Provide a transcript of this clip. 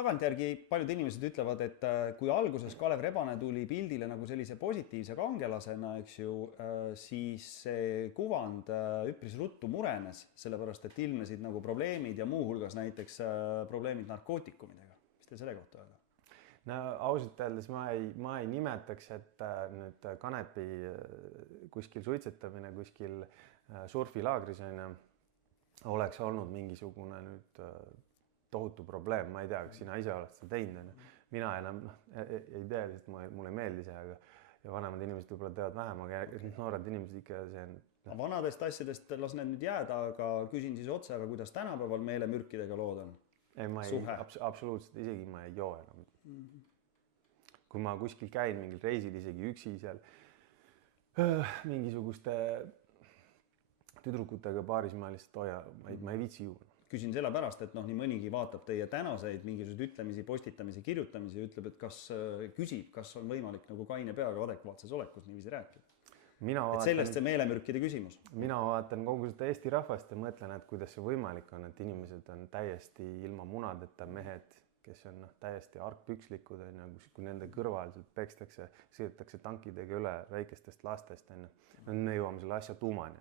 tagantjärgi paljud inimesed ütlevad, et kui alguses Kalev Rebane tuli pildile nagu sellise positiivse kangelasena, eks ju, siis see kuvand üpris ruttu murenes, sellepärast et ilmnesid nagu probleemid ja muuhulgas näiteks probleemid narkootikumidega. Mis te selle kohta öelda? No ausalt öeldes ma ei nimetaks, et nüüd kanepi kuskil suitsetamine, kuskil surfilaagris oleks olnud mingisugune nüüd tohutu probleem. Ma ei tea, kas sina ise oled seda teinud. Mina enam ei tea, sest mulle ei meeldi see, aga ja vanemad inimesed võib-olla teavad vähem, aga noored inimesed ikka see on... Vanadest asjadest las need nüüd jääda, aga küsin siis otse, aga kuidas tänapäeval meelemürkidega lood on? Ei, absoluutselt, isegi ma ei joo enam. Kui ma kuskil käin mingil reisil, isegi üksi seal mingisuguste tüdrukutega paaris, ma lihtsalt hoia, ma ei viitsi juua. Küsin selle pärast, et nii mõnigi vaatab teie tänaseid mingisuguseid ütlemisi, postitamisi, kirjutamisi ja ütleb, et küsib, kas on võimalik nagu kaine peaga adekvaatses olekus niiviisi rääkida. Et sellest see meelemürkide küsimus. Mina vaatan kogu seda Eesti rahvast ja mõtlen, et kuidas see võimalik on, et inimesed on täiesti ilma munadeta mehed, kes on täiesti argpükslikud, kui nende kõrval pekstakse, sõidetakse tankidega üle väikestest lastest. Me jõuame selle asja tuumani.